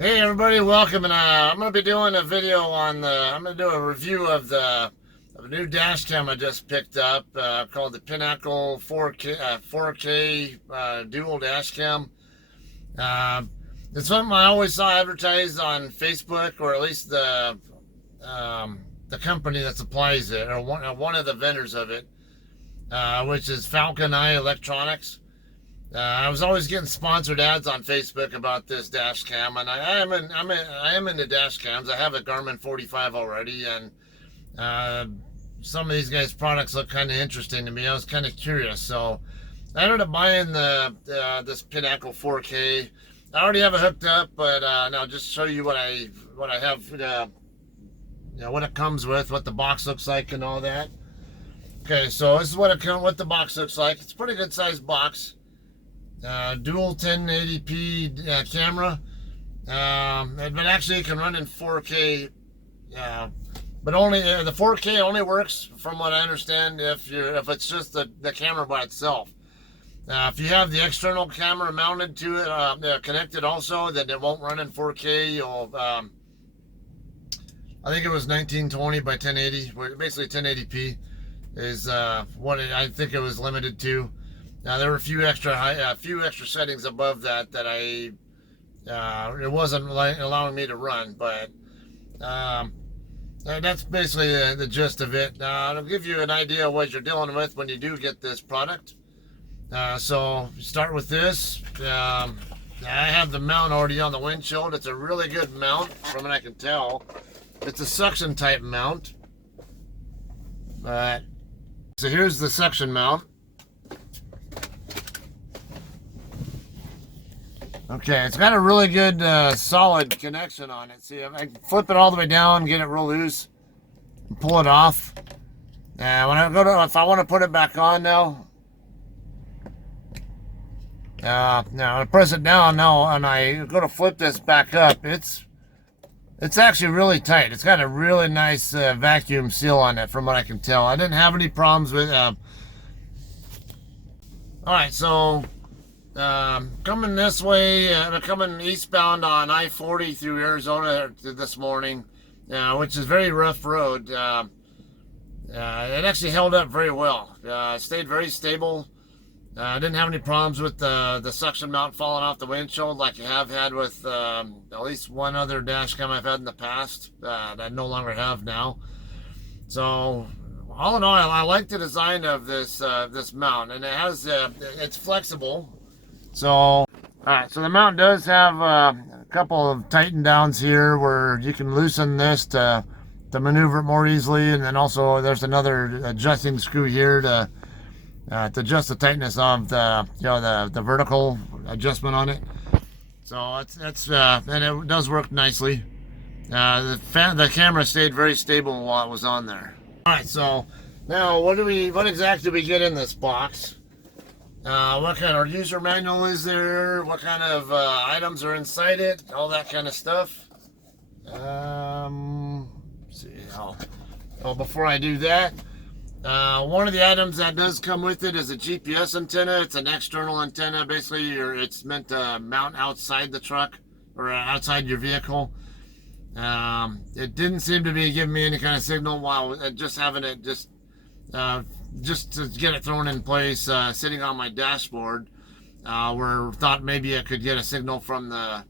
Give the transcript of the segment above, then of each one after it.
Hey everybody, welcome, and I'm going to be doing a video on I'm going to do a review of a new dash cam I just picked up called the Pinnacle 4K Dual Dashcam. Uh, it's something I always saw advertised on Facebook, or at least the company that supplies it, or one of the vendors of it, which is Falcon Eye Electronics. I was always getting sponsored ads on Facebook about this dash cam, and I am into dash cams. I have a Garmin 45 already, and some of these guys' products look kind of interesting to me. I was kind of curious, so I ended up buying this Pinnacle 4K. I already have it hooked up, but now just show you what I have. What it comes with, what the box looks like, and all that. Okay, so this is what the box looks like. It's a pretty good sized box. Dual 1080p camera, but actually it can run in 4K, but only the 4K only works, from what I understand, if it's just the camera by itself. If you have the external camera mounted to it, connected also, then it won't run in 4K. You'll I think it was 1920 by 1080, basically 1080p is what I think it was limited to. Now there were a few extra settings above that I it wasn't allowing me to run, but that's basically the gist of it. It'll give you an idea of what you're dealing with when you do get this product. So start with this. I have the mount already on the windshield. It's a really good mount, from what I can tell. It's a suction type mount. So here's the suction mount. Okay, it's got a really good solid connection on it. See, if I can flip it all the way down, get it real loose, and pull it off. And if I want to put it back on now, now I press it down now, and I go to flip this back up. It's actually really tight. It's got a really nice vacuum seal on it, from what I can tell. I didn't have any problems with. All right, so. Coming this way, coming eastbound on I-40 through Arizona this morning, which is very rough road. It actually held up very well. It stayed very stable. I didn't have any problems with the suction mount falling off the windshield like I have had with at least one other dash cam I've had in the past that I no longer have now. So all in all, I like the design of this mount, and it's flexible. So, all right, so the mount does have a couple of tighten downs here where you can loosen this to maneuver it more easily, and then also there's another adjusting screw here to adjust the tightness of the vertical adjustment on it. So and it does work nicely. The camera stayed very stable while it was on there. All right, so now what exactly do we get in this box? What kind of user manual is there? What kind of items are inside it? All that kind of stuff. See how. Oh, before I do that, one of the items that does come with it is a GPS antenna. It's an external antenna. Basically, it's meant to mount outside the truck or outside your vehicle. It didn't seem to be giving me any kind of signal while just having it just to get it thrown in place, sitting on my dashboard, where thought maybe I could get a signal from the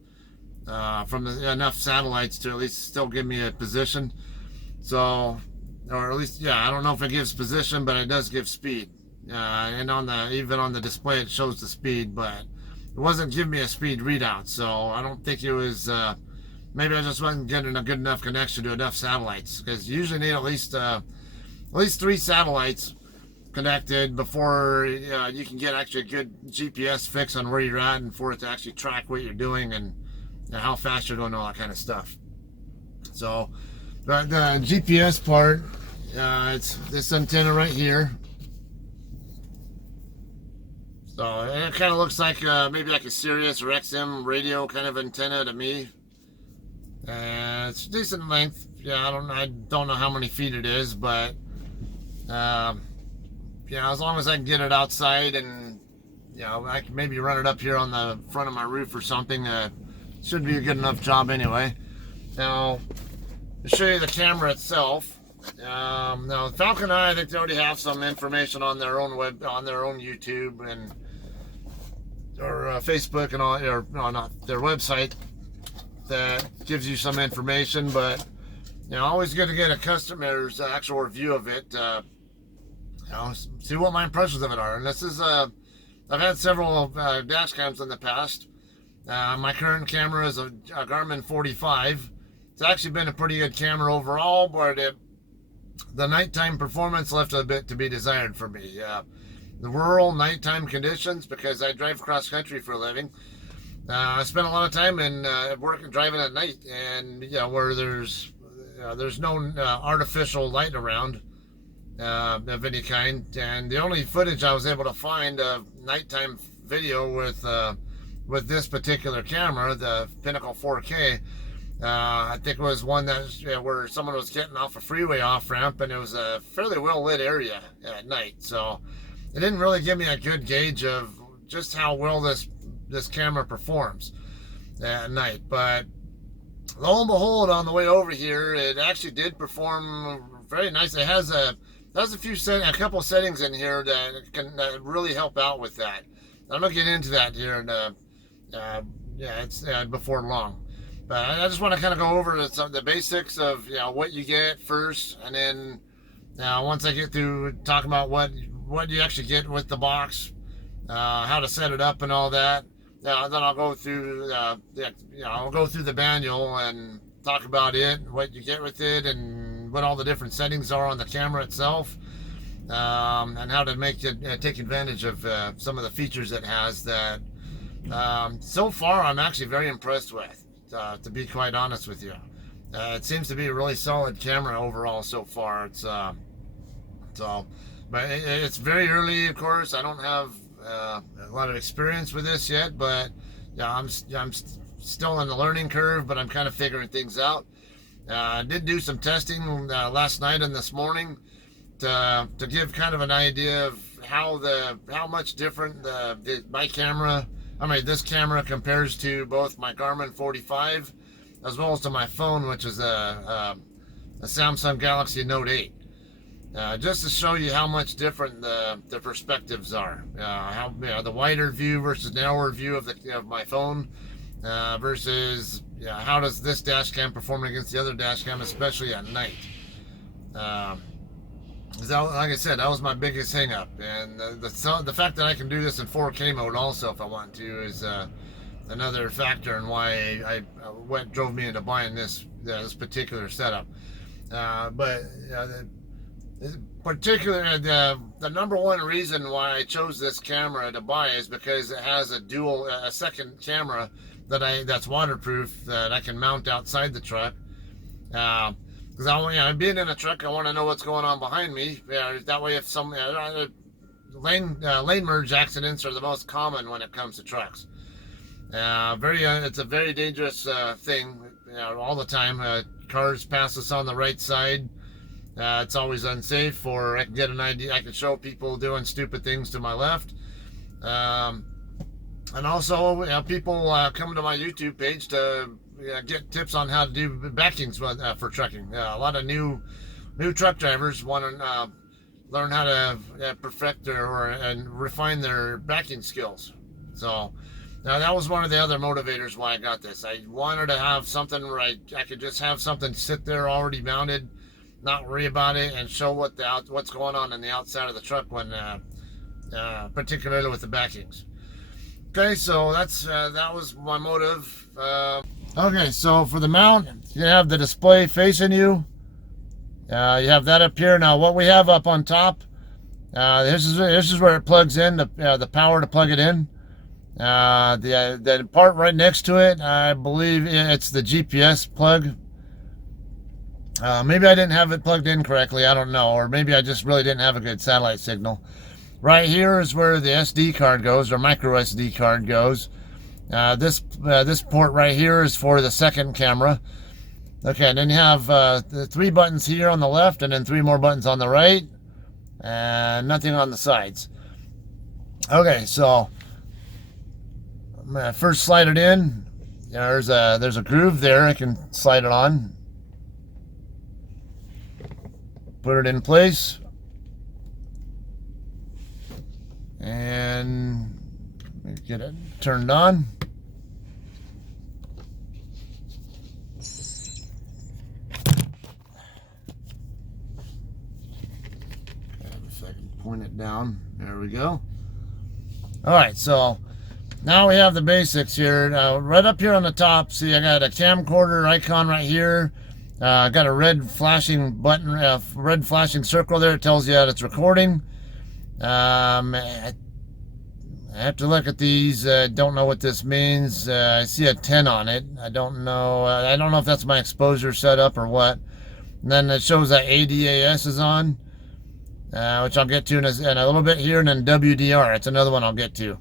enough satellites to at least still give me a position. So, or at least, I don't know if it gives position, but it does give speed. And even on the display, it shows the speed, but it wasn't giving me a speed readout. So I don't think it was. Maybe I just wasn't getting a good enough connection to enough satellites, because you usually need at least 3 satellites connected before you can get actually a good GPS fix on where you're at, and for it to actually track what you're doing and how fast you're going, all that kind of stuff. So the GPS part, it's this antenna right here. So it kind of looks like maybe like a Sirius or XM radio kind of antenna to me. It's decent length. I don't know how many feet it is, but as long as I can get it outside, and I can maybe run it up here on the front of my roof or something, should be a good enough job anyway. Now, to show you the camera itself. Now, Falcon Eye, I think they already have some information on their own on their own YouTube and or Facebook and all, or no, not their website, that gives you some information. But always good to get a customer's actual review of it. See what my impressions of it are. And this is I've had several dash cams in the past. My current camera is a Garmin 45. It's actually been a pretty good camera overall, but the nighttime performance left a bit to be desired for me. The rural nighttime conditions, because I drive cross country for a living, I spend a lot of time in work and driving at night, and where there's no artificial light around of any kind. And the only footage I was able to find of nighttime video with this particular camera, the Pinnacle 4K, I think it was one that where someone was getting off a freeway off ramp, and it was a fairly well lit area at night. So it didn't really give me a good gauge of just how well this camera performs at night. But lo and behold, on the way over here, it actually did perform very nice. It has a couple of settings in here that can really help out with that. I'm gonna get into that here, and it's before long. But I just want to kind of go over some of the basics of what you get first, and then once I get through talking about what you actually get with the box, how to set it up and all that, then I'll go through I'll go through the manual and talk about it, what you get with it, and what all the different settings are on the camera itself, and how to take advantage of some of the features it has that so far I'm actually very impressed with. To be quite honest with you, it seems to be a really solid camera overall so far. But it's very early, of course. I don't have a lot of experience with this yet, but I'm still on the learning curve. But I'm kind of figuring things out. I did do some testing last night and this morning to give kind of an idea of how much different this camera compares to both my Garmin 45 as well as to my phone, which is a Samsung Galaxy Note 8. Just to show you how much different the perspectives are. How the wider view versus narrower view of my phone versus how does this dash cam perform against the other dash cam, especially at night. Like I said, that was my biggest hang up, and the fact that I can do this in 4K mode also if I want to is another factor in why what drove me into buying this particular setup. But the number one reason why I chose this camera to buy is because it has a second camera that's waterproof that I can mount outside the truck. Because being in a truck, I want to know what's going on behind me. That way, if some lane merge accidents are the most common when it comes to trucks. It's a very dangerous thing. All the time, cars pass us on the right side. It's always unsafe. Or I can get an idea. I can show people doing stupid things to my left. And also, people come to my YouTube page to get tips on how to do backings for trucking. A lot of new truck drivers want to learn how to perfect and refine their backing skills. So now that was one of the other motivators why I got this. I wanted to have something where I could just have something sit there already mounted, not worry about it, and show what's going on the outside of the truck when particularly with the backings. Okay, so that was my motive. Okay, so for the mount, you have the display facing you. You have that up here. Now, what we have up on top, this is where it plugs in, the power to plug it in. The part right next to it, I believe it's the GPS plug. Maybe I didn't have it plugged in correctly, I don't know, or maybe I just really didn't have a good satellite signal. Right here is where the SD card goes, or micro SD card goes. This port right here is for the second camera. Okay, and then you have the 3 buttons here on the left, and then 3 more buttons on the right, and nothing on the sides. Okay, so I'm gonna first slide it in. there's a groove there. I can slide it on, put it in place, and get it turned on. If I can point it down, there we go. All right, so now we have the basics here. Right up here on the top, see I got a camcorder icon right here. I got a red flashing button, red flashing circle there. It tells you that it's recording. I have to look at these. Don't know what this means. I see a 10 on it. I don't know. I don't know if that's my exposure setup or what. And then it shows that ADAS is on, which I'll get to in a little bit here. And then WDR. It's another one I'll get to.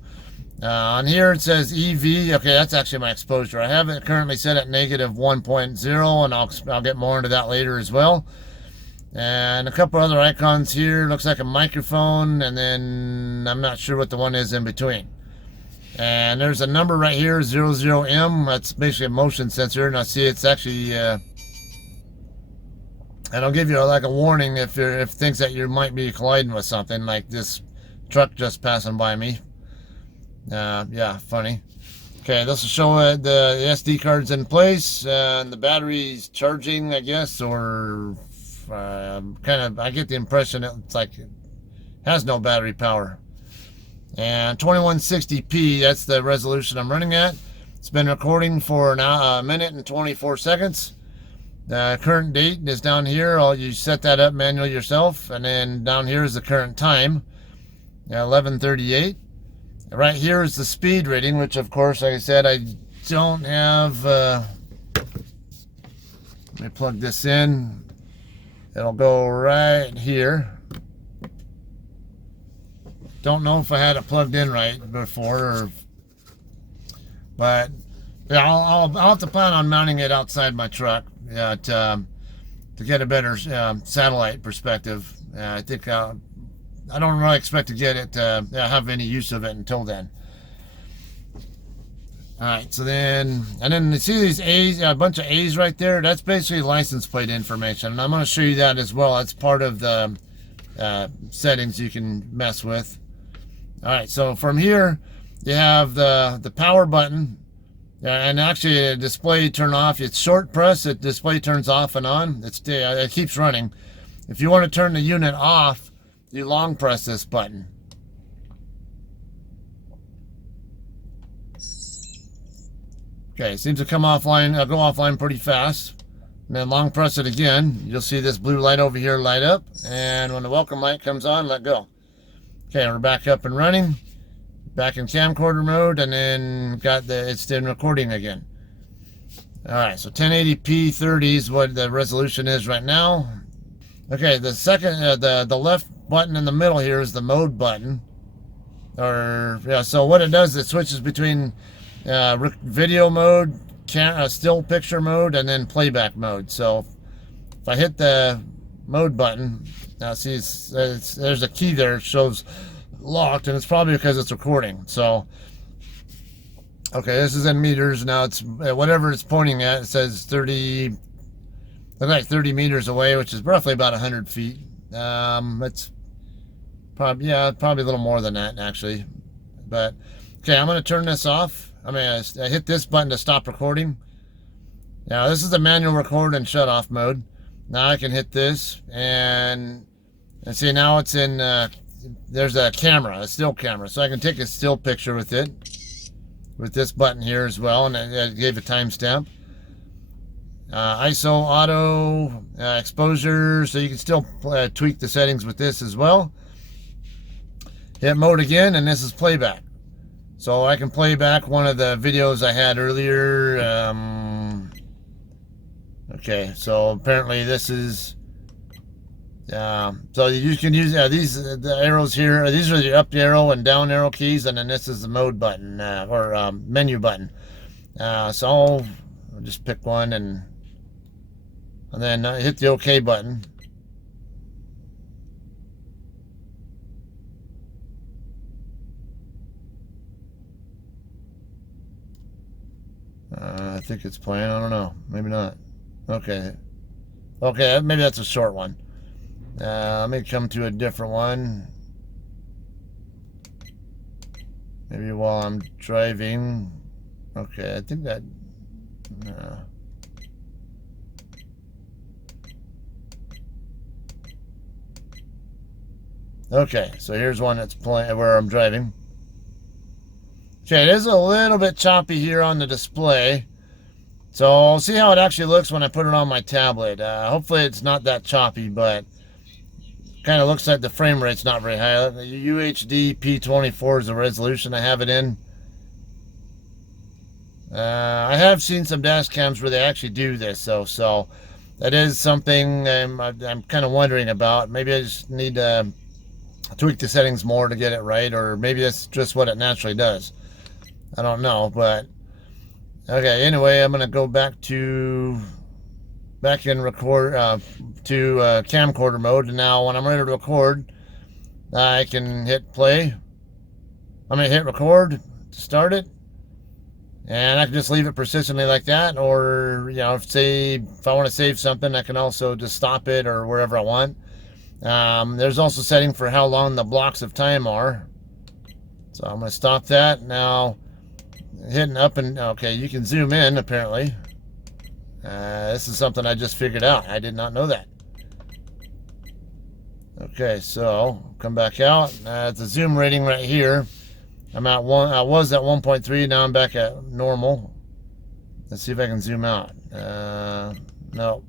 On here it says EV. Okay, that's actually my exposure. I have it currently set at negative 1.0, and I'll get more into that later as well. And a couple other icons here. Looks like a microphone, and then I'm not sure what the one is in between. And there's a number right here, 00M. That's basically a motion sensor, and I see it's actually and I'll give you like a warning if it thinks that you might be colliding with something, like this truck just passing by me. Yeah, funny. Okay, this will show the SD card's in place, and the battery's charging, I guess, or I get the impression it's like it has no battery power. And 2160p, that's the resolution I'm running at. It's been recording for now a minute and 24 seconds. The current date is down here. You set that up manually yourself, and then down here is the current time, 11:38. Right here is the speed rating, which of course, like I said, I don't have. Let me plug this in. It'll go right here. Don't know if I had it plugged in right before, but yeah, I'll have to plan on mounting it outside my truck to get a better satellite perspective. I think I don't really expect to get it have any use of it until then. All right, so then you see these A's, a bunch of A's right there. That's basically license plate information, and I'm going to show you that as well. That's part of the settings you can mess with. All right, so from here you have the power button, and actually the display turn off. It's short press. The display turns off and on. It keeps running. If you want to turn the unit off, you long press this button. Okay, it seems to come offline, go offline pretty fast. And then long press it again. You'll see this blue light over here light up. And when the welcome light comes on, let go. Okay, we're back up and running. Back in camcorder mode, and then it's in recording again. All right, so 1080p 30 is what the resolution is right now. Okay, the second, the left button in the middle here is the mode button. So what it does, it switches between video mode, still picture mode, and then playback mode. So if I hit the mode button, now see there's a key there. It shows locked, and it's probably because it's recording. So okay, this is in meters. Now it's whatever it's pointing at. It says 30. Looks like 30 meters away, which is roughly about 100 feet. It's probably a little more than that actually. But okay, I'm going to turn this off. I hit this button to stop recording. Now this is the manual record and shut off mode. Now I can hit this and see now it's in. There's a camera, a still camera, so I can take a still picture with it, with this button here as well, and it gave a timestamp. ISO, auto, exposure, so you can still tweak the settings with this as well. Hit mode again, and this is playback. So I can play back one of the videos I had earlier. Okay, so apparently this is, so you can use the arrows here. These are the up arrow and down arrow keys, and then this is the mode button, or menu button. So I'll just pick one and then hit the OK button. I think it's playing. I don't know. Maybe not. Okay. Okay, maybe that's a short one. Let me come to a different one. Maybe while I'm driving. Okay, I think that... No. Okay, so here's one that's playing where I'm driving. Okay, it is a little bit choppy here on the display. So I'll see how it actually looks when I put it on my tablet. Hopefully it's not that choppy, but kind of looks like the frame rate's not very high. UHD P24 is the resolution I have it in. I have seen some dash cams where they actually do this, so that is something I'm kind of wondering about. Maybe I just need to tweak the settings more to get it right, or maybe that's just what it naturally does. I don't know, but okay. Anyway, I'm gonna go back in record to camcorder mode. And now, when I'm ready to record, I can hit play. I'm gonna hit record to start it, and I can just leave it persistently like that. Or if I want to save something, I can also just stop it or wherever I want. There's also setting for how long the blocks of time are. So I'm gonna stop that now. Hitting up and okay, you can zoom in apparently. This is something I just figured out. I did not know that. Okay, so come back out. It's a zoom rating right here. I'm at one. I was at 1.3. Now I'm back at normal. Let's see if I can zoom out. No.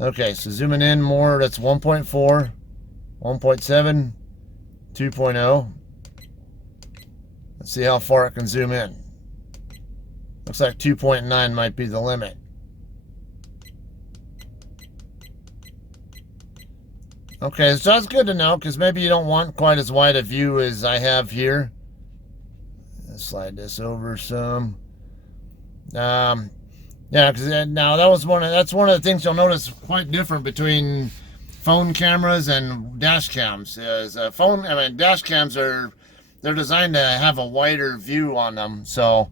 Okay, so zooming in more. That's 1.4, 1.7, 2.0. Let's see how far it can zoom in. Looks like 2.9 might be the limit. Okay, so that's good to know, because maybe you don't want quite as wide a view as I have here. Let's slide this over some. Yeah, because now that's one of the things you'll notice quite different between phone cameras and dash cams. Dash cams they're designed to have a wider view on them, so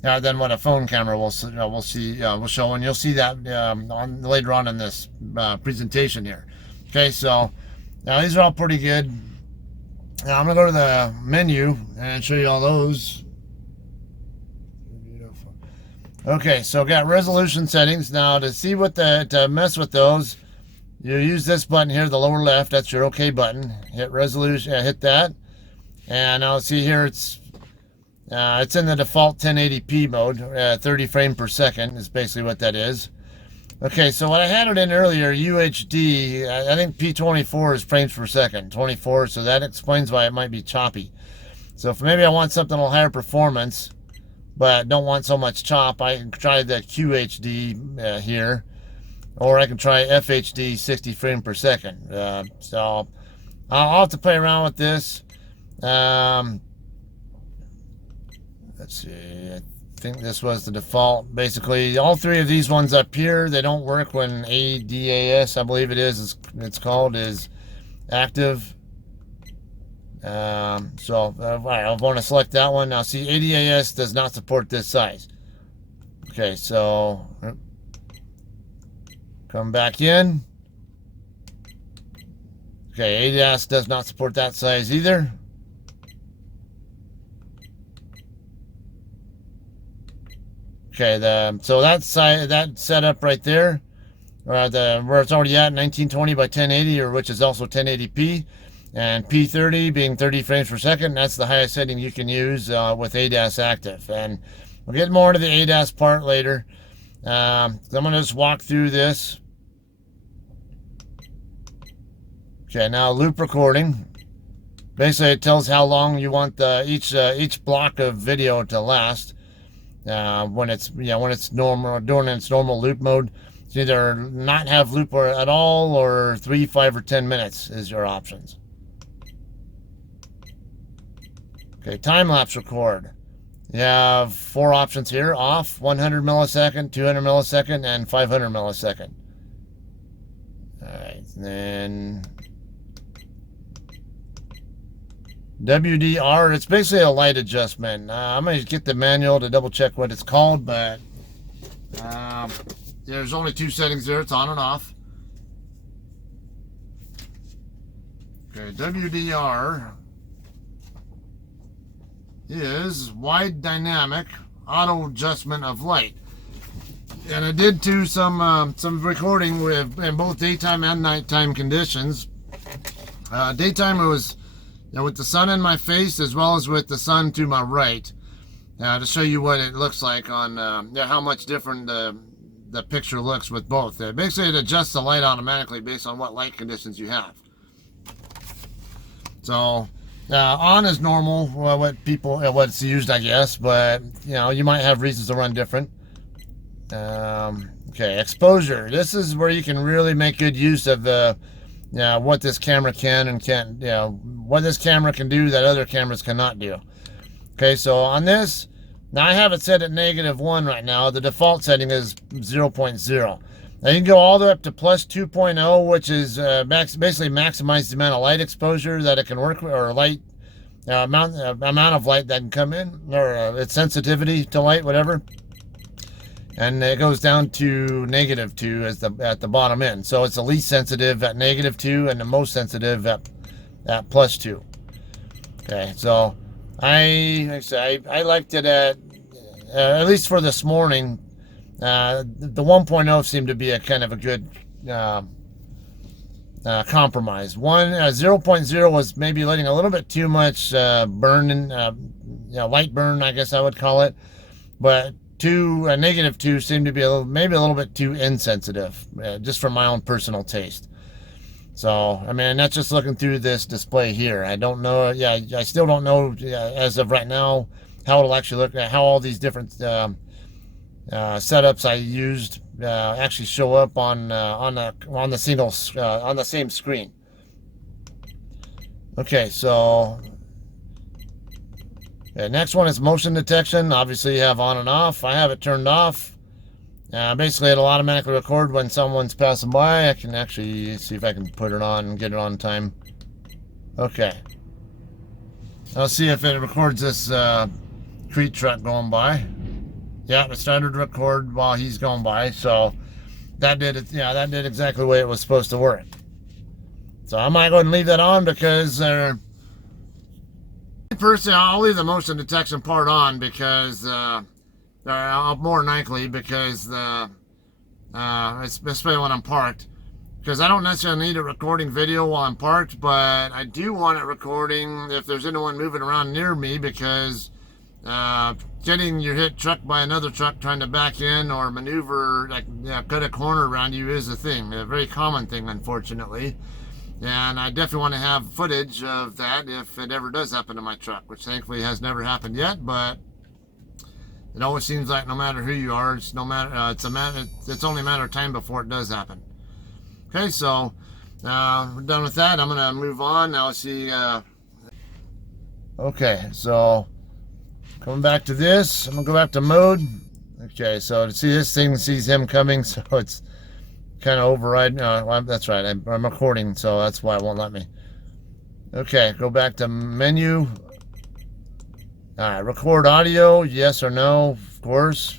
than what a phone camera will show, and you'll see that later on in this presentation here. Okay, so now these are all pretty good. Now I'm gonna go to the menu and show you all those. Okay, so got resolution settings. Now to mess with those, you use this button here, the lower left. That's your OK button. Hit resolution. Hit that. And now see here, it's in the default 1080p mode, 30 frames per second is basically what that is. Okay, so what I had it in earlier, UHD, I think P24 is frames per second, 24, so that explains why it might be choppy. So if maybe I want something a little higher performance, but don't want so much chop, I can try the QHD here, or I can try FHD 60 frames per second. So I'll have to play around with this. Let's see, I think this was the default. Basically, all three of these ones up here, they don't work when ADAS, I believe it is, it's called, is active. So I want to select that one. Now see, ADAS does not support this size. Okay, so come back in. Okay, ADAS does not support that size either. Okay, so that setup right there, where it's already at 1920 by 1080, or which is also 1080p, and P30 being 30 frames per second. That's the highest setting you can use with ADAS active. And we'll get more into the ADAS part later. I'm going to just walk through this. Okay, now loop recording. Basically, it tells how long you want each block of video to last. When it's normal, during its normal loop mode, it's either not have loop at all, or 3, 5, or 10 minutes is your options. Okay, time lapse record. You have 4 options here: off, 100 millisecond, 200 millisecond, and 500 millisecond. All right, then WDR, it's basically a light adjustment. I'm going to get the manual to double check what it's called, but There's only two settings there. It's on and off. Okay, WDR is wide dynamic auto adjustment of light. And I did do some recording in both daytime and nighttime conditions. Daytime it was with the sun in my face as well as with the sun to my right, to show you what it looks like on how much different the picture looks with both. Basically, it adjusts the light automatically based on what light conditions you have. So on is normal, what's used, I guess, but you might have reasons to run different. Okay, exposure. This is where you can really make good use of what this camera can and can't, what this camera can do that other cameras cannot do. Okay, so on this, now I have it set at -1 right now. The default setting is 0.0. Now you can go all the way up to +2.0, which is basically maximize the amount of light exposure that it can work with, or light amount of light that can come in, or its sensitivity to light, whatever. And it goes down to -2 at the bottom end. So it's the least sensitive at -2 and the most sensitive at +2. Okay, so I liked it at least for this morning. The 1.0 seemed to be a kind of a good compromise. 0.0 was maybe letting a little bit too much burn, light burn, I guess I would call it. But -2 seemed to be maybe a little bit too insensitive, just from my own personal taste. So, I mean, that's just looking through this display here. I don't know. Yeah, I still don't know as of right now how it'll actually look at how all these different setups I used actually show up on the same screen. Okay, so. Okay, next one is motion detection. Obviously, you have on and off. I have it turned off. Basically, it'll automatically record when someone's passing by. I can actually see if I can put it on and get it on time. Okay. I'll see if it records this Crete truck going by. Yeah, it started to record while he's going by. So that did it. Yeah, that did exactly the way it was supposed to work. So I might go ahead and leave that on because personally, I'll leave the motion detection part on because, more than likely, because especially when I'm parked, because I don't necessarily need it recording video while I'm parked, but I do want it recording if there's anyone moving around near me, because getting your hit truck by another truck trying to back in or maneuver, cut a corner around you is a thing, a very common thing, unfortunately. And I definitely want to have footage of that if it ever does happen to my truck, which thankfully has never happened yet. But it always seems like no matter who you are, it's only a matter of time before it does happen. Okay, so we're done with that. I'm gonna move on now. See. Okay, so coming back to this, I'm gonna go back to mode. Okay, so to see this thing sees him coming, so it's kind of override. Well, that's right. I'm recording, so that's why it won't let me. Okay, go back to menu. All right, record audio. Yes or no? Of course.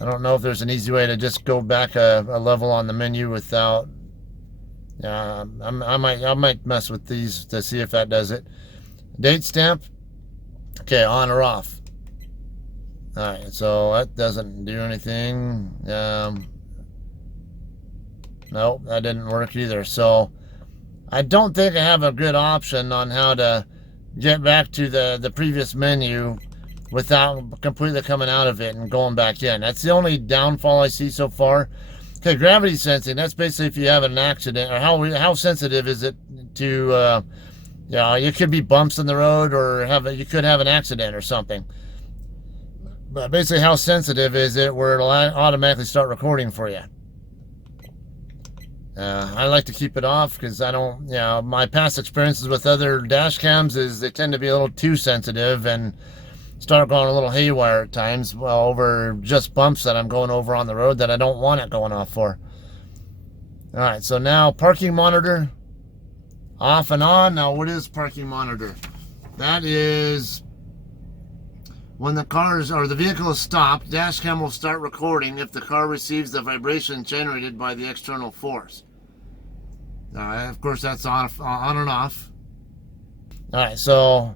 I don't know if there's an easy way to just go back a level on the menu without. I might mess with these to see if that does it. Date stamp. Okay, on or off. All right, so that doesn't do anything. Nope, that didn't work either. So I don't think I have a good option on how to get back to the previous menu without completely coming out of it and going back in. That's the only downfall I see so far. Okay, gravity sensing. That's basically if you have an accident, or how sensitive is it to, it could be bumps in the road, or you could have an accident or something. But basically, how sensitive is it where it'll automatically start recording for you? I like to keep it off because I don't, my past experiences with other dash cams is they tend to be a little too sensitive and start going a little haywire at times, over just bumps that I'm going over on the road that I don't want it going off for. All right, so now parking monitor, off and on. Now, what is parking monitor? That is When the the vehicle is stopped, dashcam will start recording if the car receives the vibration generated by the external force. Of course, that's on and off. All right, so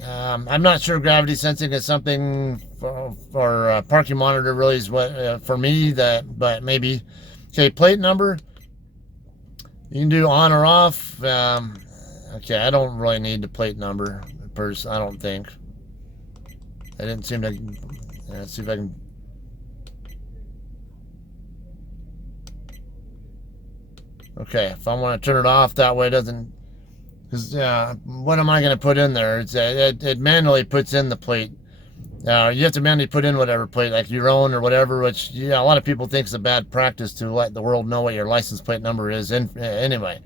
I'm not sure gravity sensing is something for parking monitor really is what for me, but maybe. Okay, plate number. You can do on or off. Okay, I don't really need the plate number. I don't think. I didn't seem to. Let's see if I can. Okay, if I want to turn it off, that way it doesn't. Because what am I going to put in there? It manually puts in the plate. You have to manually put in whatever plate, like your own or whatever, which a lot of people think is a bad practice to let the world know what your license plate number is. Anyway,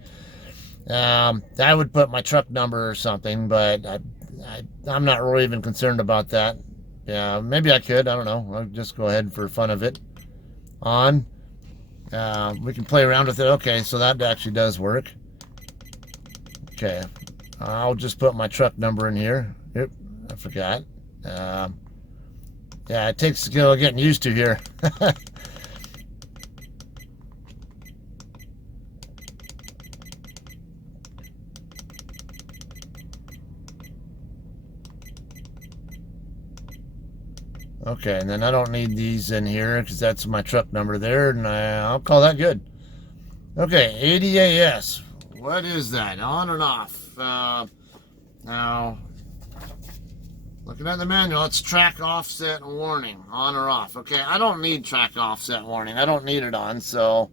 I would put my truck number or something, but I'm not really even concerned about that. Yeah, maybe I could. I don't know. I'll just go ahead for fun of it. On. We can play around with it. Okay, so that actually does work. Okay, I'll just put my truck number in here. Yep, I forgot. Yeah, it takes skill getting used to here. Okay, and then I don't need these in here because that's my truck number there, and I'll call that good. Okay, ADAS. What is that? On and off. Now, looking at the manual, it's track offset warning, on or off. Okay, I don't need track offset warning. I don't need it on, so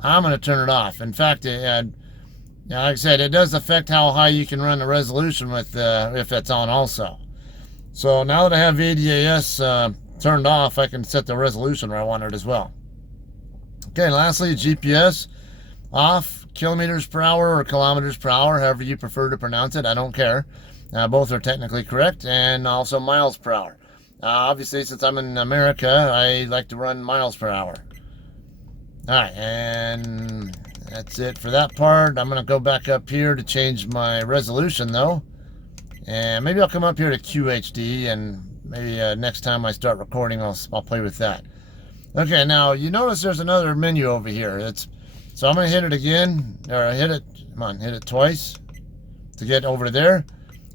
I'm going to turn it off. In fact, like I said, it does affect how high you can run the resolution with if it's on also. So now that I have ADAS turned off, I can set the resolution where I want it as well. Okay, lastly, GPS off, kilometers per hour or kilometers per hour, however you prefer to pronounce it. I don't care. Both are technically correct, and also miles per hour. Obviously, since I'm in America, I like to run miles per hour. Alright, and that's it for that part. I'm going to go back up here to change my resolution, though. And maybe I'll come up here to QHD, and maybe next time I start recording, I'll play with that. Okay, now you notice there's another menu over here. So I'm going to hit it again, or hit it twice to get over there.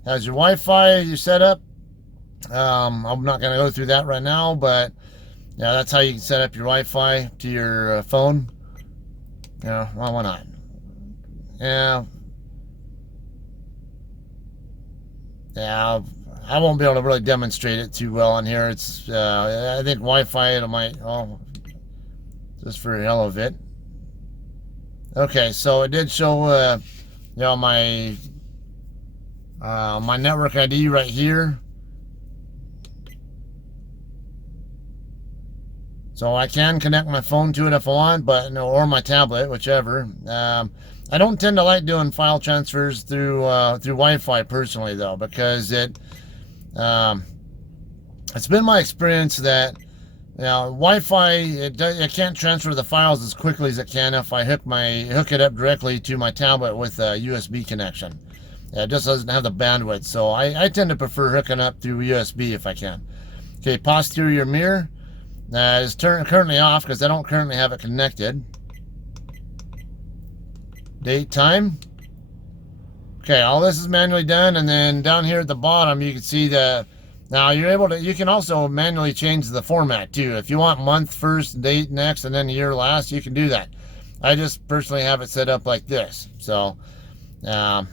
Has your Wi-Fi you set up. I'm not going to go through that right now, but yeah, that's how you can set up your Wi-Fi to your phone. Yeah, well, why not? Yeah, I won't be able to really demonstrate it too well on here. It's I think Wi-Fi just for the hell of it. Okay, so it did show my network ID right here. So I can connect my phone to it if I want, but or my tablet, whichever. I don't tend to like doing file transfers through Wi-Fi personally, though, because it's been my experience that Wi-Fi it can't transfer the files as quickly as it can if I hook it up directly to my tablet with a USB connection. It just doesn't have the bandwidth, so I tend to prefer hooking up through USB if I can. Okay, posterior mirror is currently off because I don't currently have it connected. Date, time. Okay, all this is manually done, and then down here at the bottom you can see that now you can also manually change the format too. If you want month first, date next, and then year last, you can do that. I just personally have it set up like this. So you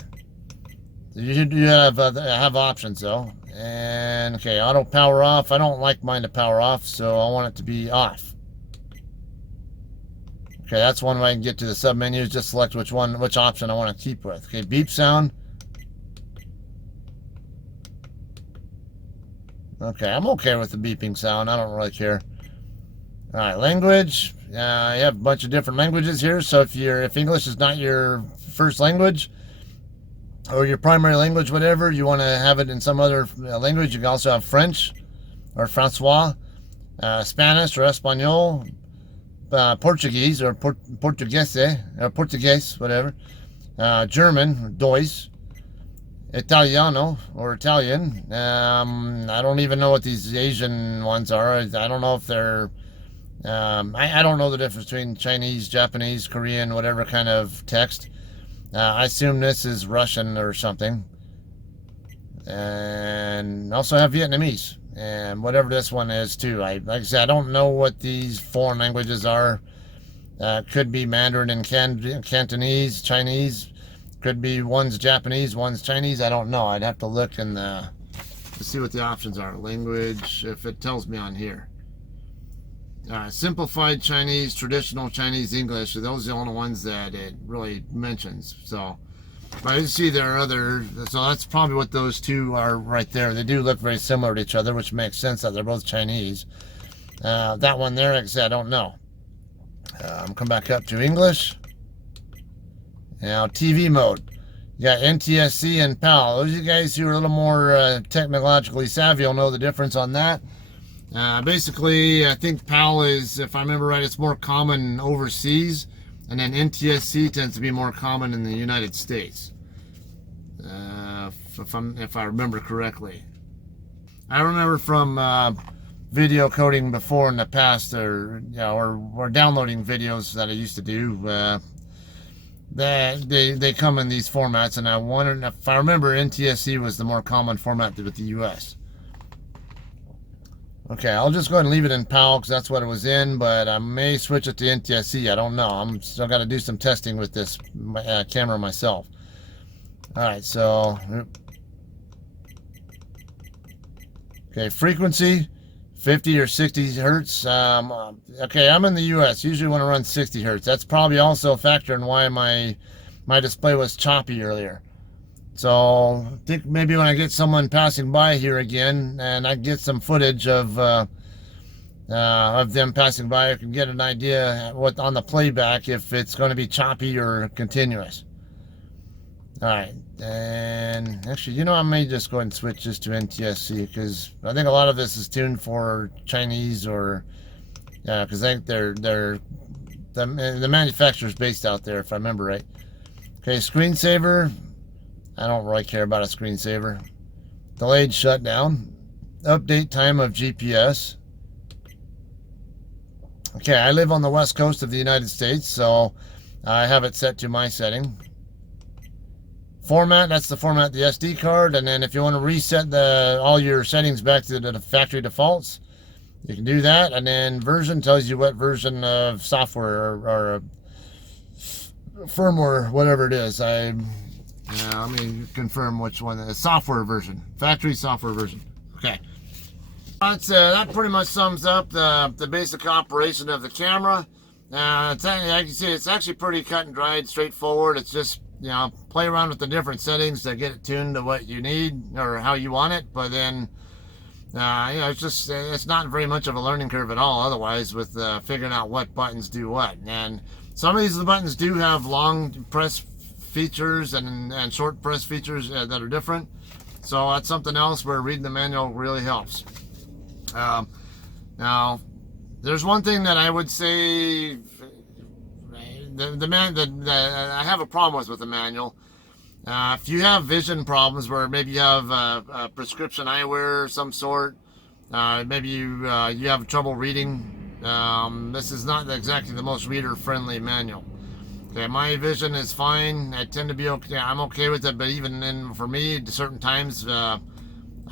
have options though. And okay, auto power off. I don't like mine to power off, so I want it to be off. Okay, that's one way I can get to the sub menus. Just select which option I want to keep with. Okay, beep sound. Okay, I'm okay with the beeping sound. I don't really care. All right, language. You have a bunch of different languages here. So if English is not your first language or your primary language, whatever, you want to have it in some other language, you can also have French or Francois, Spanish or Espanol. Portuguese or Portuguese, whatever. German, Deutsch. Italiano or Italian. I don't even know what these Asian ones are. I don't know if they're. I don't know the difference between Chinese, Japanese, Korean, whatever kind of text. I assume this is Russian or something. And also have Vietnamese and whatever this one is too. Like I said, I don't know what these foreign languages are. Could be Mandarin and Cantonese, Chinese. Could be one's Japanese, one's Chinese. I don't know. I'd have to look in the to see what the options are. Language, if it tells me on here. Simplified Chinese, traditional Chinese, English. Those are the only ones that it really mentions. So, but I see there are other. So that's probably what those two are right there. They do look very similar to each other, which makes sense that they're both Chinese. That one there, like I said, I don't know. Come back up to English. Now TV mode. You got NTSC and PAL. Those of you guys who are a little more technologically savvy will know the difference on that. Basically, I think PAL is, if I remember right, it's more common overseas, and then NTSC tends to be more common in the United States. If I remember correctly. I remember from video coding before in the past, or downloading videos that I used to do. That they come in these formats, and I wondered if I remember NTSC was the more common format with the US. Okay, I'll just go ahead and leave it in PAL because that's what it was in, but I may switch it to NTSC. I don't know. I'm still got to do some testing with this camera myself. All right, so okay, frequency 50 or 60 hertz. Okay, I'm in the US. Usually want to run 60 hertz. That's probably also a factor in why my display was choppy earlier. So I think maybe when I get someone passing by here again and I get some footage of them passing by, I can get an idea what on the playback if it's going to be choppy or continuous. All right, and actually, I may just go ahead and switch this to NTSC because I think a lot of this is tuned for Chinese or because I think the manufacturer's based out there, if I remember right. Okay, screensaver. I don't really care about a screensaver. Delayed shutdown. Update time of GPS. Okay, I live on the west coast of the United States, so I have it set to my setting. Format, that's the format of the SD card, and then if you want to reset all your settings back to the factory defaults, you can do that, and then version tells you what version of software or firmware, whatever it is. Let me confirm which one. The software version. Factory software version. Okay. That pretty much sums up the basic operation of the camera. Like you see, it's actually pretty cut and dried, straightforward. It's just, play around with the different settings to get it tuned to what you need or how you want it. But then, it's not very much of a learning curve at all otherwise with figuring out what buttons do what. And some of these buttons do have long press features and short press features that are different, so that's something else where reading the manual really helps. Now there's one thing that I would say I have a problem with the manual. If you have vision problems where maybe you have a prescription eyewear of some sort, maybe you have trouble reading, this is not exactly the most reader friendly manual. Okay, my vision is fine. I tend to be okay. I'm okay with it, but even for me, at certain times, I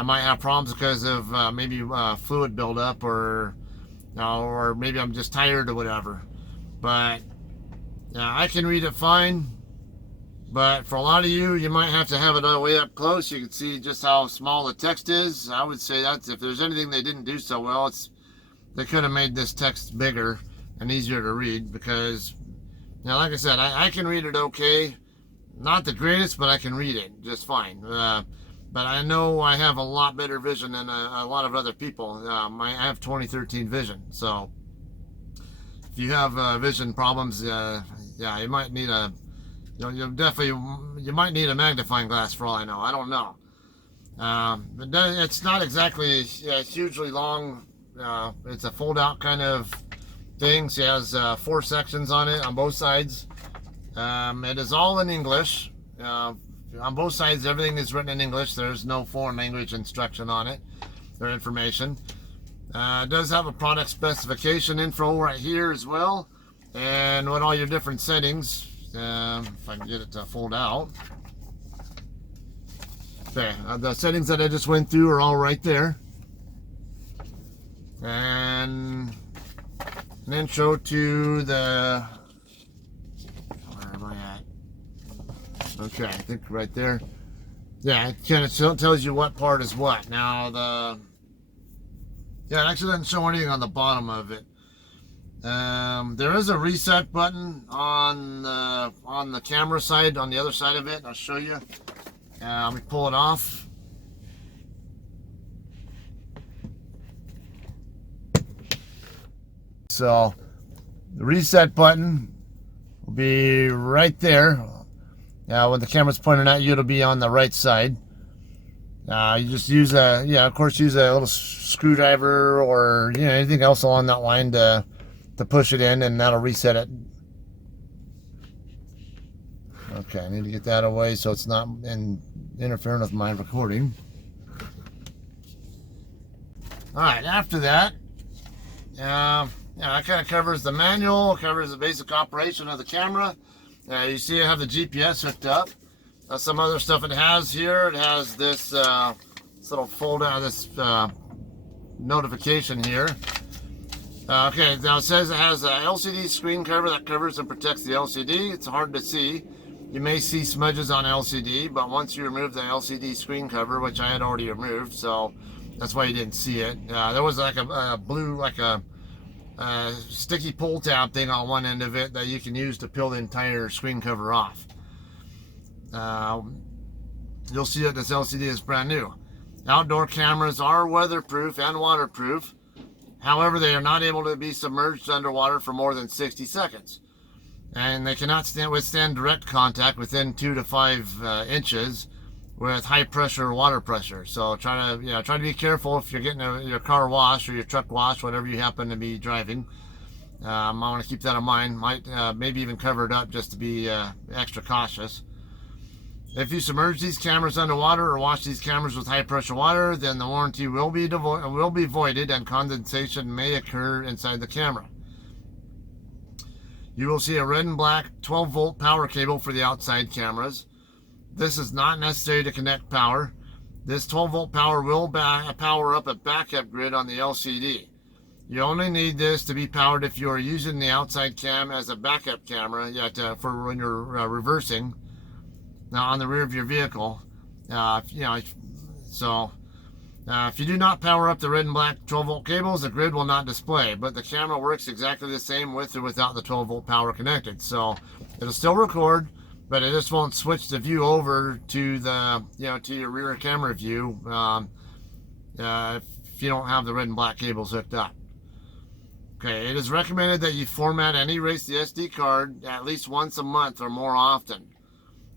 might have problems because of maybe fluid buildup or maybe I'm just tired or whatever. But I can read it fine. But for a lot of you, you might have to have it all the way up close. You can see just how small the text is. I would say that's if there's anything they didn't do so well, they could have made this text bigger and easier to read because. Now, like I said, I can read it okay. Not the greatest, but I can read it just fine. But I know I have a lot better vision than a lot of other people. I have 2013 vision. So if you have vision problems, you might need you might need a magnifying glass for all I know. I don't know. But it's not exactly hugely long. It's a fold-out kind of thing. She has 4 sections on it on both sides. It is all in English On both sides, everything is written in English. There's no foreign language instruction on it or information. It does have a product specification info right here as well, and what all your different settings. If I can get it to fold out. Okay, the settings that I just went through are all right there. And an intro to the, where am I at? Okay, I think right there. Yeah, it kind of tells you what part is what. Now yeah, it actually doesn't show anything on the bottom of it. There is a reset button on the camera side, on the other side of it. I'll show you. Let me pull it off. So the reset button will be right there. When the camera's pointing at you, it'll be on the right side. You just use of course, use a little screwdriver or anything else along that line to push it in, and that'll reset it. Okay, I need to get that away so it's not interfering with my recording. All right, after that, that kind of covers the manual, covers the basic operation of the camera. You see I have the GPS hooked up. Some other stuff it has here. It has this little fold out, this notification here. Okay, now it says it has a LCD screen cover that covers and protects the LCD. It's hard to see. You may see smudges on LCD, but once you remove the LCD screen cover, which I had already removed, so that's why you didn't see it. There was like a blue, like a sticky pull tab thing on one end of it that you can use to peel the entire screen cover off. You'll see that this LCD is brand new. Outdoor cameras are weatherproof and waterproof. However, they are not able to be submerged underwater for more than 60 seconds. And they cannot withstand direct contact within 2 to 5 inches with high pressure water pressure. So try to be careful if you're getting your car washed or your truck washed, whatever you happen to be driving. I want to keep that in mind. Might maybe even cover it up just to be extra cautious. If you submerge these cameras underwater or wash these cameras with high pressure water, then the warranty will be voided and condensation may occur inside the camera. You will see a red and black 12-volt power cable for the outside cameras. This is not necessary to connect power. This 12-volt power will power up a backup grid on the LCD. You only need this to be powered if you are using the outside cam as a backup camera for when you're reversing. Now on the rear of your vehicle, if you do not power up the red and black 12-volt cables, the grid will not display, but the camera works exactly the same with or without the 12-volt power connected. So it'll still record, but it just won't switch the view over to the to your rear camera view if you don't have the red and black cables hooked up. Okay, it is recommended that you format and erase the SD card at least once a month or more often.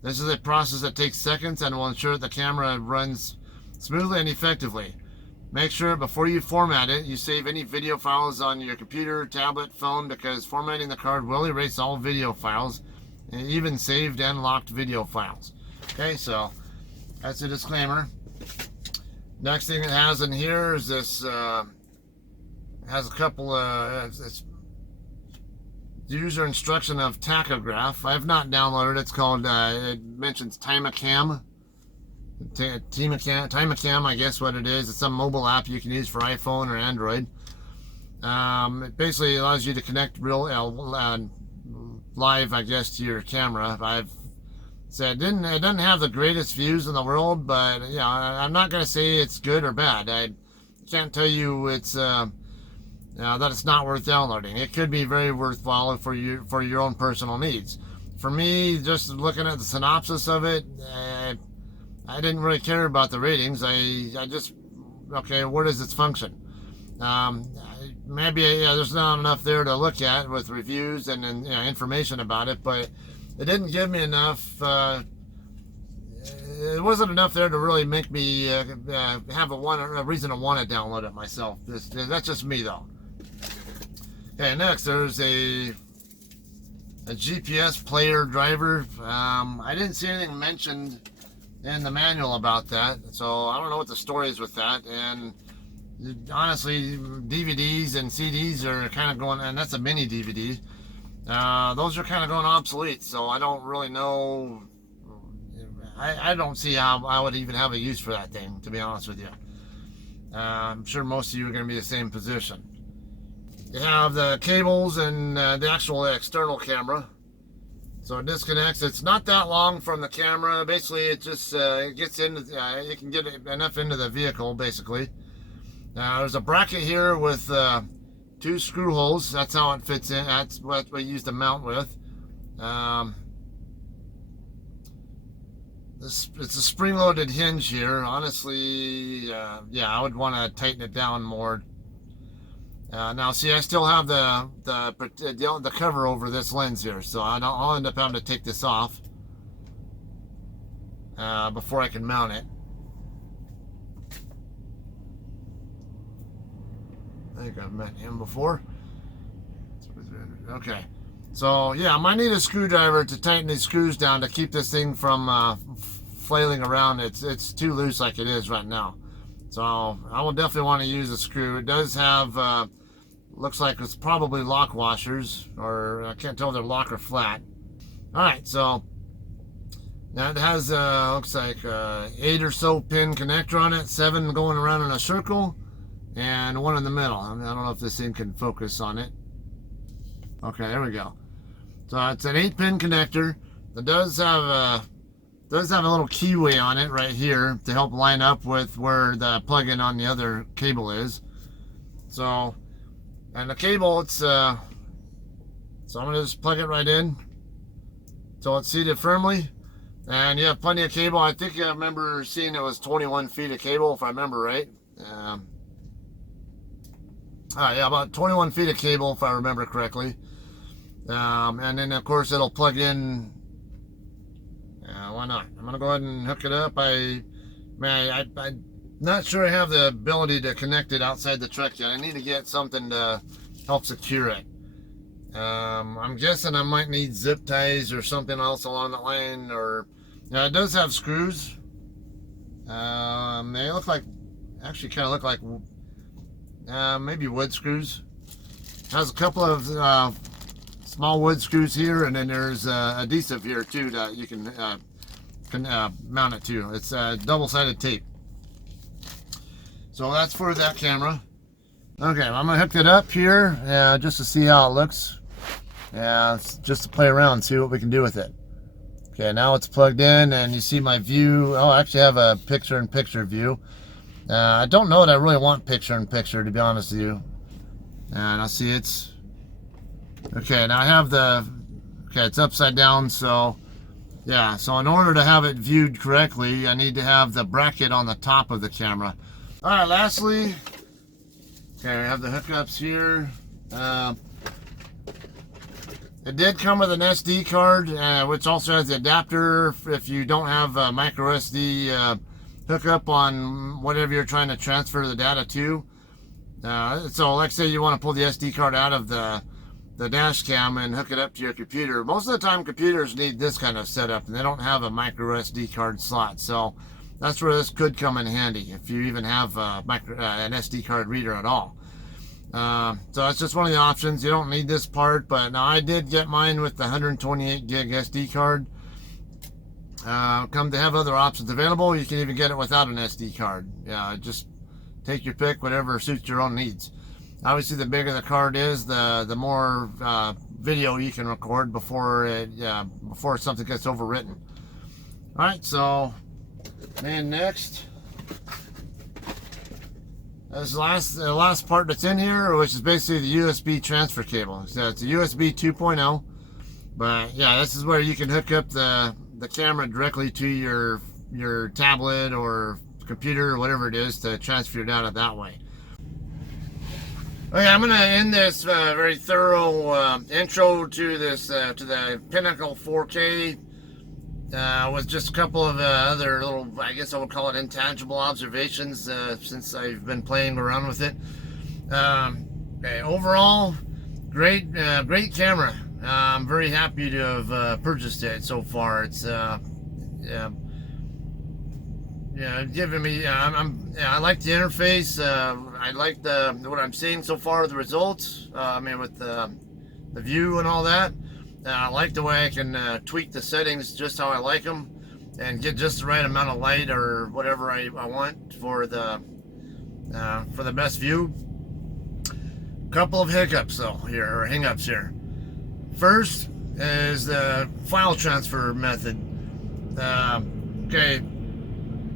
This is a process that takes seconds and will ensure that the camera runs smoothly and effectively. Make sure before you format it, you save any video files on your computer, tablet, phone, because formatting the card will erase all video files, and even saved and locked video files. Okay, so that's a disclaimer. Next thing it has in here is this, has a couple it's user instruction of tachograph. I have not downloaded it. It's called, it mentions Timacam. Timacam, I guess what it is. It's some mobile app you can use for iPhone or Android. It basically allows you to connect live, I guess, to your camera. I've said it doesn't have the greatest views in the world, but I'm not going to say it's good or bad. I can't tell you it's that it's not worth downloading. It could be very worthwhile for your own personal needs. For me, just looking at the synopsis of it, I didn't really care about the ratings. I just, okay, what is its function? Maybe there's not enough there to look at with reviews and information about it, but it didn't give me enough. It wasn't enough there to really make me have a reason to want to download it myself. That's just me though. Okay, next there's a GPS player driver. I didn't see anything mentioned in the manual about that. So I don't know what the story is with that. And honestly, DVDs and CDs are kind of going, and that's a mini DVD. Those are kind of going obsolete. So I don't really know. I don't see how I would even have a use for that thing, to be honest with you. I'm sure most of you are going to be the same position. You have the cables and the actual external camera. So it disconnects. It's not that long from the camera. Basically, it just it gets into, you can get enough into the vehicle, basically. There's a bracket here with 2 screw holes. That's how it fits in. That's what we use to mount with. It's a spring-loaded hinge here. Honestly, yeah, I would want to tighten it down more. Now, see, I still have the cover over this lens here, so I'll end up having to take this off before I can mount it. I think I've met him before. Okay. So, yeah, I might need a screwdriver to tighten these screws down to keep this thing from flailing around. It's too loose like it is right now. So, I will definitely want to use a screw. It does have, looks like it's probably lock washers, or I can't tell if they're lock or flat. Alright, so that has, looks like 8 or so pin connector on it, 7 going around in a circle, and 1 in the middle. I don't know if this thing can focus on it. Okay, there we go. So it's an 8-pin connector. It does have a little keyway on it right here to help line up with where the plug-in on the other cable is. So, and the cable, it's so I'm gonna just plug it right in so it's seated firmly, and you have plenty of cable. I think I remember seeing it was 21 feet of cable, if I remember right. Yeah, about 21 feet of cable, if I remember correctly. And then of course it'll plug in. Why not? I'm gonna go ahead and hook it up. I'm not sure I have the ability to connect it outside the truck yet. I need to get something to help secure it. I'm guessing I might need zip ties or something else along the line. Or it does have screws. They look like, actually kind of look like maybe wood screws. Has a couple of small wood screws here, and then there's adhesive here too that you can mount it to. It's double-sided tape. So that's for that camera. Okay, I'm gonna hook it up here just to see how it looks. Just to play around, see what we can do with it. Okay, now it's plugged in, and you see my view. Oh, I actually have a picture-in-picture view. I don't know that I really want picture-in-picture, to be honest with you. And I see it's okay. Now I have it's upside down, so yeah. So in order to have it viewed correctly, I need to have the bracket on the top of the camera. All right, lastly, okay, I have the hookups here. It did come with an SD card, which also has the adapter if you don't have a micro SD hookup on whatever you're trying to transfer the data to. So like say you want to pull the SD card out of the dash cam and hook it up to your computer. Most of the time computers need this kind of setup, and they don't have a micro SD card slot. So that's where this could come in handy if you even have an SD card reader at all. So that's just one of the options. You don't need this part, but now I did get mine with the 128 gig SD card. Come to have other options available. You can even get it without an SD card. Just take your pick, whatever suits your own needs. Obviously, the bigger the card is, the more video you can record before something gets overwritten. All right, so then next, this the last part that's in here, which is basically the USB transfer cable. So it's a USB 2.0, but yeah, this is where you can hook up the camera directly to your tablet or computer or whatever it is to transfer your data that way. Okay, I'm going to end this very thorough intro to this to the Pinnacle 4K with just a couple of other little, I guess I would call it intangible observations since I've been playing around with it. Okay, overall, great camera. I'm very happy to have purchased it so far. It's giving me. I like the interface. I like what I'm seeing so far. The results. I mean, with the view and all that. I like the way I can tweak the settings just how I like them, and get just the right amount of light or whatever I want for the best view. Couple of hiccups though here, or hang-ups here. First is the file transfer method. Okay,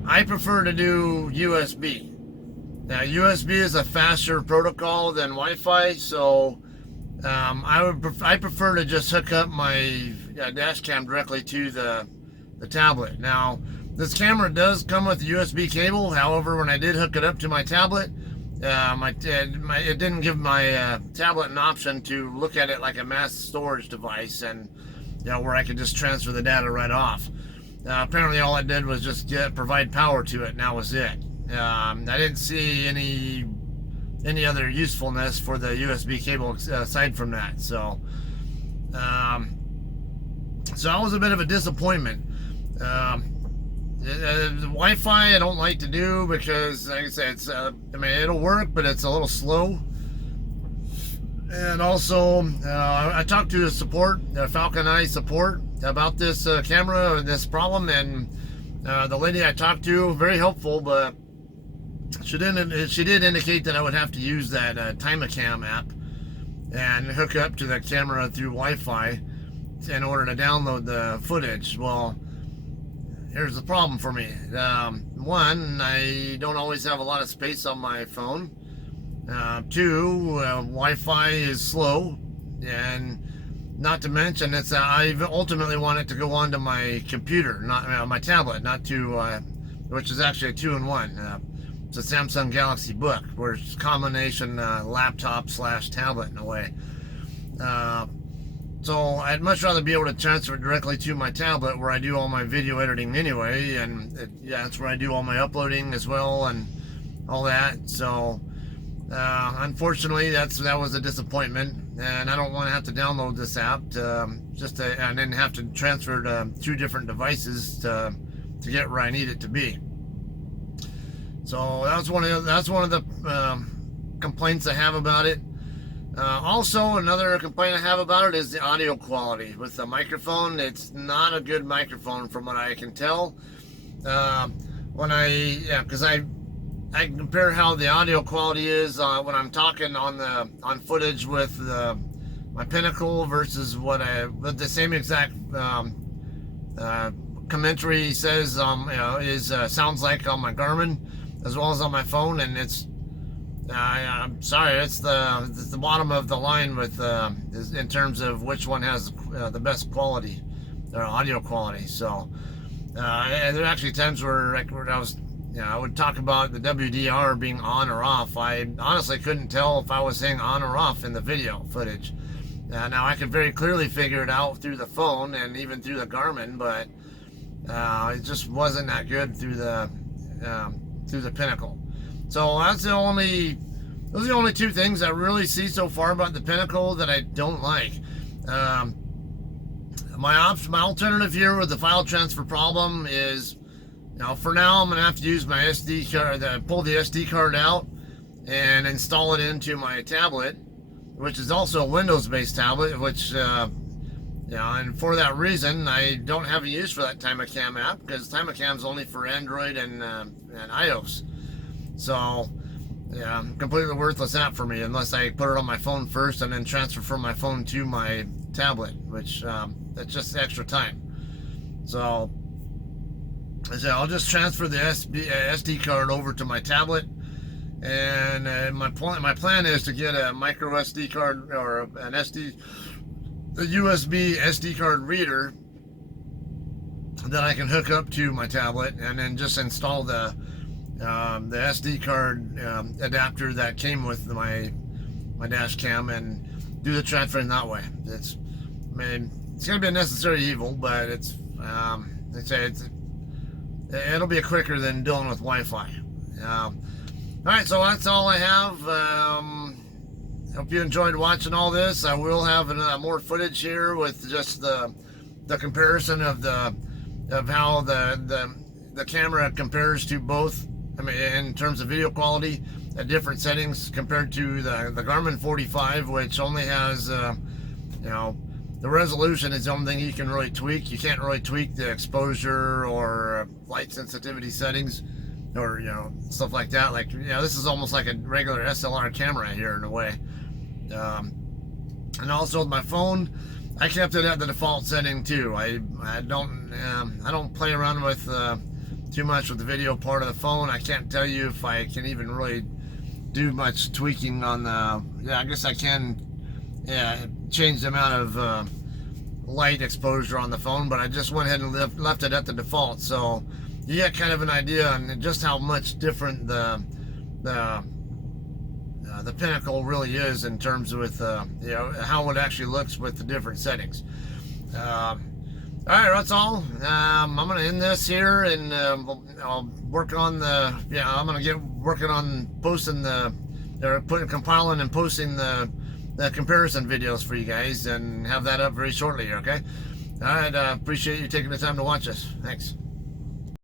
I prefer to do USB. Now, USB is a faster protocol than Wi-Fi, so I prefer to just hook up my dash cam directly to the tablet. Now, this camera does come with a USB cable. However, when I did hook it up to my tablet, it didn't give my tablet an option to look at it like a mass storage device, and where I could just transfer the data right off. Apparently, all it did was just provide power to it, and that was it. I didn't see any other usefulness for the USB cable aside from that. So that was a bit of a disappointment. The Wi-Fi I don't like to do because, like I said, it's it'll work, but it's a little slow. And also, I talked to the support, Falcon Eye support, about this camera or this problem, and the lady I talked to, very helpful, but she did indicate that I would have to use that Timecam app and hook up to the camera through Wi-Fi in order to download the footage. Well, here's the problem for me. One, I don't always have a lot of space on my phone. Two, Wi-Fi is slow, and not to mention I ultimately want it to go onto my computer, not my tablet, not to which is actually a 2-in-1. It's a Samsung Galaxy Book, where it's a combination laptop/tablet in a way. So I'd much rather be able to transfer it directly to my tablet, where I do all my video editing anyway, and that's where I do all my uploading as well and all that. So unfortunately, that was a disappointment, and I don't want to have to download this app and then have to transfer to 2 different devices to get where I need it to be. So that's one of the complaints I have about it. Also, another complaint I have about it is the audio quality. With the microphone, it's not a good microphone from what I can tell. Because I compare how the audio quality is when I'm talking on footage with my Pinnacle versus with the same exact commentary says sounds like on my Garmin as well as on my phone, and I'm sorry, it's the bottom of the line with in terms of which one has the best quality or audio quality. So and there are actually times where I would talk about the WDR being on or off. I honestly couldn't tell if I was saying on or off in the video footage. Now I could very clearly figure it out through the phone and even through the Garmin, but it just wasn't that good through the Pinnacle. So those are the only 2 things I really see so far about the Pinnacle that I don't like. My alternative here with the file transfer problem is, for now I'm gonna have to use my SD card, pull the SD card out and install it into my tablet, which is also a Windows-based tablet, which and for that reason I don't have a use for that Timecam app, because Timecam's only for Android and iOS. So completely worthless app for me unless I put it on my phone first and then transfer from my phone to my tablet, which that's just extra time. So I'll just transfer the SD card over to my tablet, and my plan is to get a micro SD card or a USB SD card reader that I can hook up to my tablet, and then just install the SD card adapter that came with my dash cam and do the transferring that way. It's gonna be a necessary evil, but it'll be quicker than dealing with Wi-Fi. All right, so that's all I have. Hope you enjoyed watching all this. I will have more footage here with just the comparison of how the the camera compares to both. I mean, in terms of video quality, at different settings compared to the Garmin 45, which only has, you know, the resolution is the only thing you can really tweak. You can't really tweak the exposure or light sensitivity settings, or, you know, stuff like that. Like, you know, this is almost like a regular SLR camera here in a way. And also with my phone, I kept it at the default setting too. I don't play around with too much with the video part of the phone. I can't tell you if I can even really do much tweaking on the. Yeah, I guess I can. Yeah, change the amount of light exposure on the phone, but I just went ahead and left it at the default. So you get kind of an idea on just how much different the Pinnacle really is in terms with you know, how it actually looks with the different settings. All right, that's all. I'm gonna end this here, and I'll work on the. Yeah, I'm gonna get working on posting compiling and posting the comparison videos for you guys, and have that up very shortly. Okay. All right. Appreciate you taking the time to watch us. Thanks.